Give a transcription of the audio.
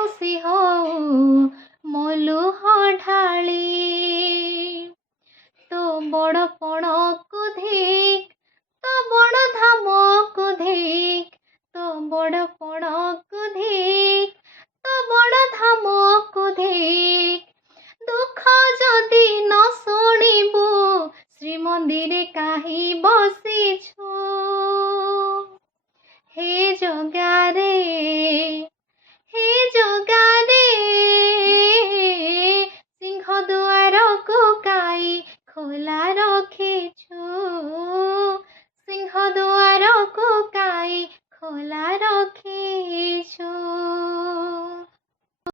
खुशी हो मोलुह ढाली तो बड़पण को धिक तो बड़ धाम को धिक तो बड़पण को धिक तो बड़ धाम को धिक दुख जदि न शुणिबु श्रीमंदिरे काहि बसिछु हे जगारे सिंह दुआर को काई खोला रखिछु सिंह दुआर को काई खोला रखिछु।